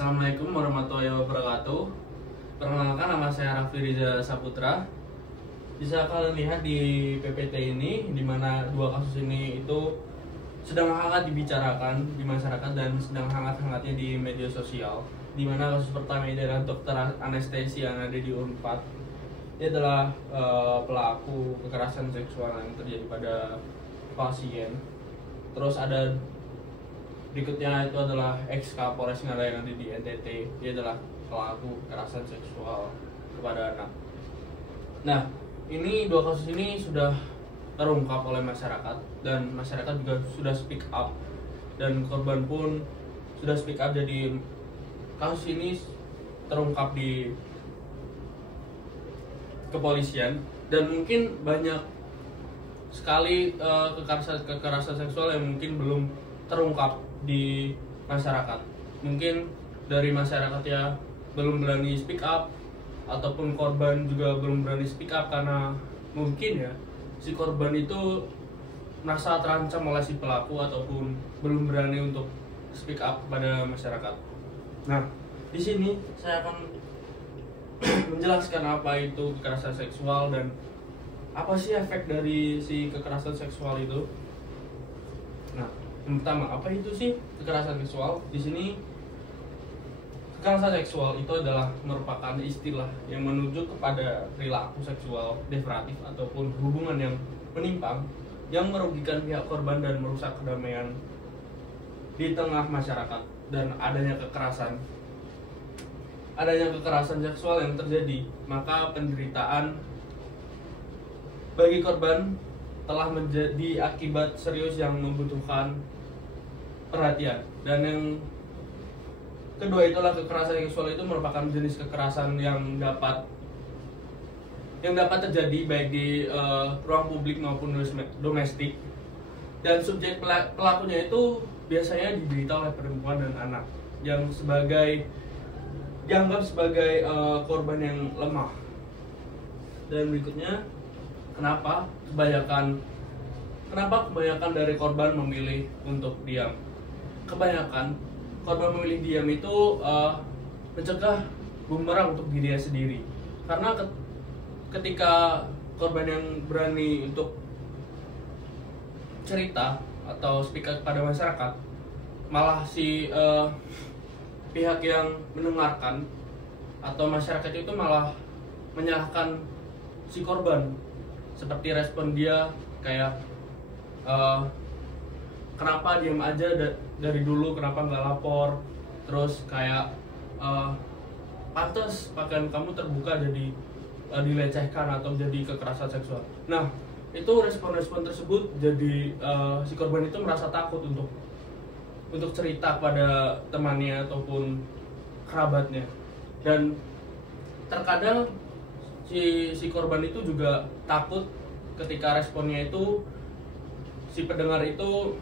Assalamualaikum warahmatullahi wabarakatuh. Perkenalkan, nama saya Raffi Riza Saputra. Bisa kalian lihat di PPT ini, di mana dua kasus ini itu sedang hangat dibicarakan di masyarakat dan sedang hangat-hangatnya di media sosial. Di mana kasus pertama ini adalah dokter anestesi yang ada di Unpad. Dia adalah pelaku kekerasan seksual yang terjadi pada pasien. Terus ada berikutnya itu adalah ex Kapolres yang ada di NTT. Dia adalah pelaku kekerasan seksual kepada anak. Nah, ini dua kasus ini sudah terungkap oleh masyarakat dan masyarakat juga sudah speak up dan korban pun sudah speak up. Jadi kasus ini terungkap di kepolisian dan mungkin banyak sekali kekerasan seksual yang mungkin belum terungkap di masyarakat. Mungkin dari masyarakat ya belum berani speak up, ataupun korban juga belum berani speak up karena mungkin ya si korban itu merasa terancam oleh si pelaku ataupun belum berani untuk speak up pada masyarakat. Nah, di sini saya akan menjelaskan apa itu kekerasan seksual dan apa sih efek dari si kekerasan seksual itu. Nah, yang pertama, apa itu sih kekerasan seksual? Di sini kekerasan seksual itu adalah merupakan istilah yang menunjuk kepada perilaku seksual deviatif ataupun hubungan yang menyimpang yang merugikan pihak korban dan merusak kedamaian di tengah masyarakat. Dan adanya kekerasan seksual yang terjadi, maka penderitaan bagi korban telah menjadi akibat serius yang membutuhkan perhatian. Dan yang kedua itulah kekerasan seksual itu merupakan jenis kekerasan yang dapat terjadi baik di ruang publik maupun domestik, dan subjek pelakunya itu biasanya diderita oleh perempuan dan anak yang dianggap sebagai korban yang lemah. Dan berikutnya, kenapa kebanyakan dari korban memilih untuk diam? Kebanyakan korban memilih diam itu mencegah bumerang untuk dirinya sendiri. Karena ketika korban yang berani untuk cerita atau speak up pada masyarakat, malah si pihak yang mendengarkan atau masyarakat itu malah menyalahkan si korban. Seperti respon dia kayak kenapa diam aja dari dulu, kenapa nggak lapor, terus kayak pantas pakaian kamu terbuka jadi dilecehkan atau jadi kekerasan seksual. Nah, itu respon-respon tersebut jadi si korban itu merasa takut untuk cerita pada temannya ataupun kerabatnya. Dan terkadang si korban itu juga takut ketika responnya itu si pendengar itu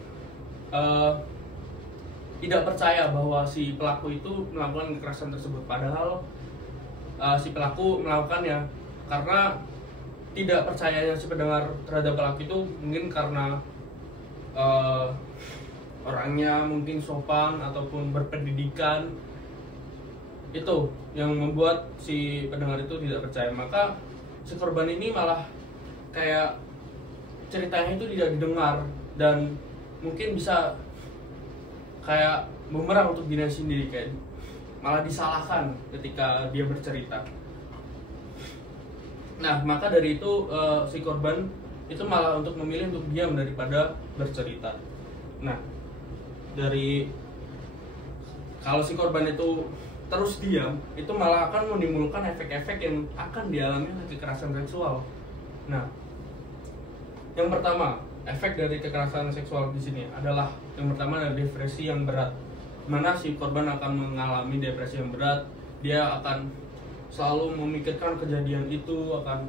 tidak percaya bahwa si pelaku itu melakukan kekerasan tersebut, padahal si pelaku melakukannya karena tidak percayanya si pendengar terhadap pelaku itu mungkin karena orangnya mungkin sopan ataupun berpendidikan. Itu yang membuat si pendengar itu tidak percaya. Maka si korban ini malah kayak ceritanya itu tidak didengar dan mungkin bisa kayak bumerang untuk dirinya sendiri, kayak malah disalahkan ketika dia bercerita. Nah, maka dari itu si korban itu malah untuk memilih untuk diam daripada bercerita. Nah, kalau si korban itu terus diam, itu malah akan menimbulkan efek-efek yang akan dialami oleh kekerasan seksual. Nah, yang pertama, efek dari kekerasan seksual di sini adalah yang pertama adalah depresi yang berat. Mana si korban akan mengalami depresi yang berat, dia akan selalu memikirkan kejadian itu, akan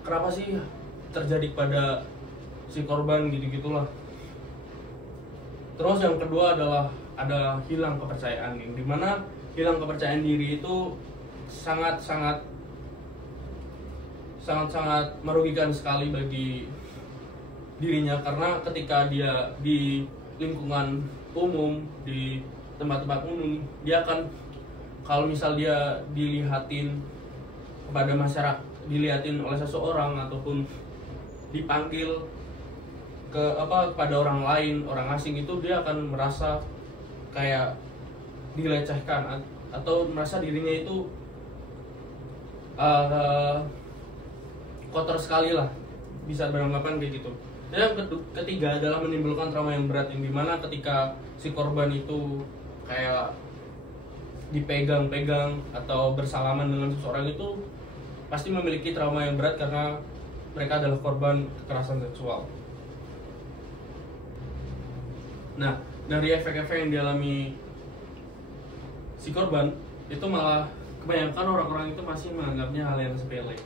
kenapa sih terjadi pada si korban gitu-gitulah. Terus yang kedua adalah ada hilang kepercayaan, yang dimana hilang kepercayaan diri itu sangat merugikan sekali bagi dirinya, karena ketika dia di lingkungan umum, di tempat-tempat umum, dia akan kalau misal dia dilihatin kepada masyarakat, dilihatin oleh seseorang ataupun dipanggil kepada orang lain, orang asing, itu dia akan merasa kayak dilecehkan atau merasa dirinya itu kotor sekali lah, bisa beranggapan kayak gitu. Dan yang ketiga adalah menimbulkan trauma yang berat, yang dimana ketika si korban itu kayak dipegang-pegang atau bersalaman dengan seseorang itu pasti memiliki trauma yang berat karena mereka adalah korban kekerasan seksual. Nah, dari efek-efek yang dialami si korban itu malah kebanyakan orang-orang itu masih menganggapnya hal yang sepele.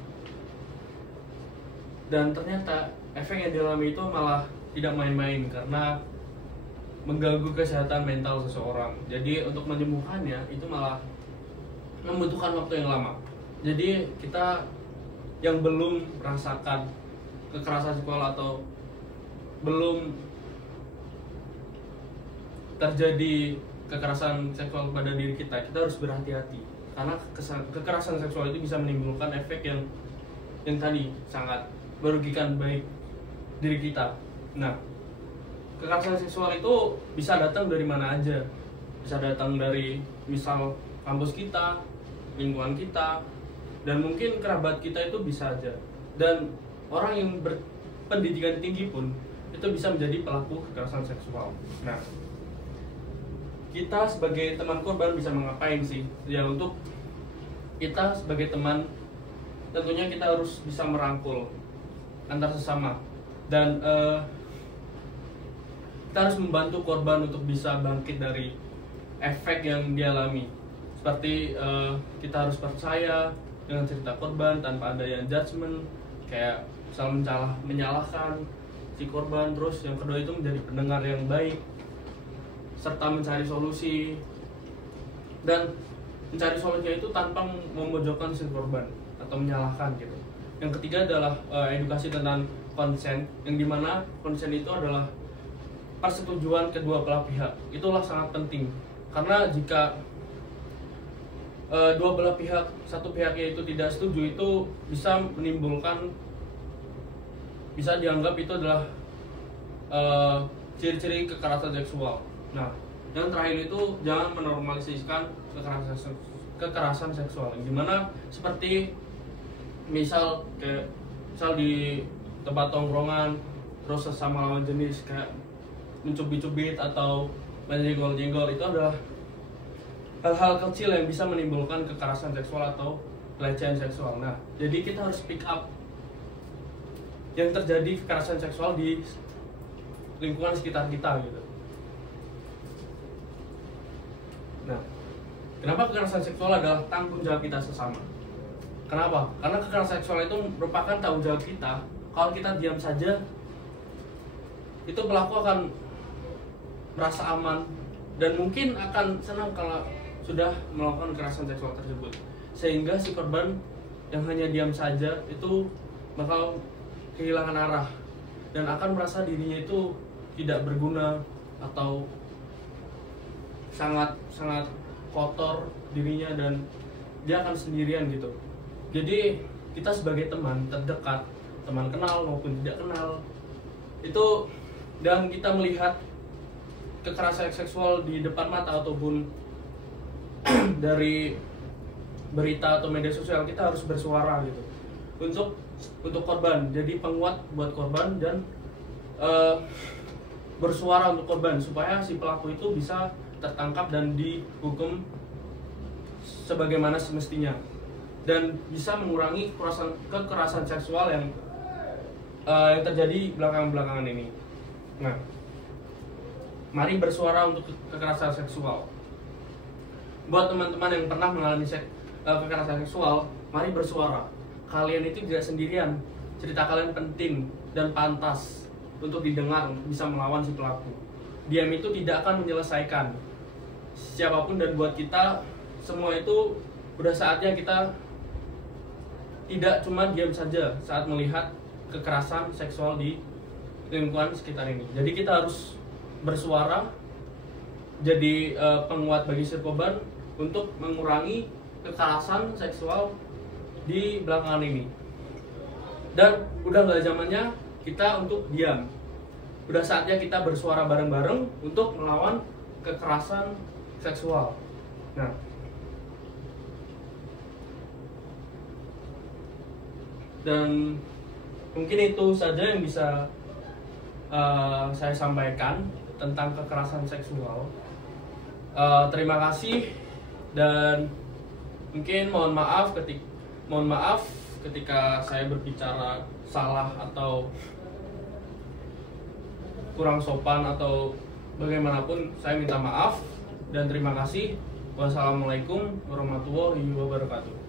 Dan ternyata efek yang dialami itu malah tidak main-main karena mengganggu kesehatan mental seseorang. Jadi untuk menyembuhkannya itu malah membutuhkan waktu yang lama. Jadi kita yang belum merasakan kekerasan seksual atau belum terjadi kekerasan seksual pada diri kita harus berhati-hati karena kekerasan seksual itu bisa menimbulkan efek yang tadi sangat merugikan baik diri kita. Nah, kekerasan seksual itu bisa datang dari mana aja. Bisa datang dari misal kampus kita, lingkungan kita, dan mungkin kerabat kita itu bisa aja. Dan orang yang berpendidikan tinggi pun itu bisa menjadi pelaku kekerasan seksual. Nah, kita sebagai teman korban bisa mengapain sih? Ya, untuk kita sebagai teman tentunya kita harus bisa merangkul antar sesama dan kita harus membantu korban untuk bisa bangkit dari efek yang dialami. Seperti kita harus percaya dengan cerita korban tanpa ada yang judgement, kayak misal menyalahkan si korban. Terus yang kedua itu menjadi pendengar yang baik serta mencari solusi, dan mencari solusinya itu tanpa memojokkan si korban atau menyalahkan gitu. Yang ketiga adalah edukasi tentang konsen, yang dimana konsen itu adalah persetujuan kedua belah pihak. Itulah sangat penting karena jika dua belah pihak, satu pihaknya itu tidak setuju, itu bisa menimbulkan, bisa dianggap itu adalah ciri-ciri kekerasan seksual. Nah, yang terakhir itu jangan menormalisasikan kekerasan seksual, yang dimana seperti misal di tempat tongkrongan terus sesama lawan jenis kayak mencubit-cubit atau menjenggol-jenggol, itu adalah hal-hal kecil yang bisa menimbulkan kekerasan seksual atau pelecehan seksual. Nah, jadi kita harus pick up yang terjadi kekerasan seksual di lingkungan sekitar kita gitu. Nah, kenapa kekerasan seksual adalah tanggung jawab kita sesama? Kenapa? Karena kekerasan seksual itu merupakan tanggung jawab kita. Kalau kita diam saja, itu pelaku akan merasa aman dan mungkin akan senang kalau sudah melakukan kekerasan seksual tersebut. Sehingga si korban yang hanya diam saja itu bakal kehilangan arah dan akan merasa dirinya itu tidak berguna atau sangat kotor dirinya dan dia akan sendirian gitu. Jadi kita sebagai teman terdekat, teman kenal maupun tidak kenal itu, dan kita melihat kekerasan seksual di depan mata ataupun dari berita atau media sosial, kita harus bersuara gitu untuk korban, jadi penguat buat korban dan bersuara untuk korban supaya si pelaku itu bisa tertangkap dan dihukum sebagaimana semestinya dan bisa mengurangi kekerasan seksual yang terjadi belakangan ini. Nah, mari bersuara untuk kekerasan seksual. Buat teman-teman yang pernah mengalami kekerasan seksual, mari bersuara. Kalian itu tidak sendirian. Cerita kalian penting dan pantas untuk didengar, untuk bisa melawan si pelaku. Diam itu tidak akan menyelesaikan siapapun, dan buat kita semua itu udah saatnya kita tidak cuma diam saja saat melihat kekerasan seksual di lingkungan sekitar ini. Jadi kita harus bersuara, jadi penguat bagi si korban untuk mengurangi kekerasan seksual di belakangan ini. Dan udah nggak zamannya kita untuk diam. Udah saatnya kita bersuara bareng-bareng untuk melawan kekerasan seksual. Nah, dan mungkin itu saja yang bisa saya sampaikan tentang kekerasan seksual. Terima kasih, dan mungkin mohon maaf ketika saya berbicara salah atau kurang sopan atau bagaimanapun. Saya minta maaf dan terima kasih. Wassalamualaikum warahmatullahi wabarakatuh.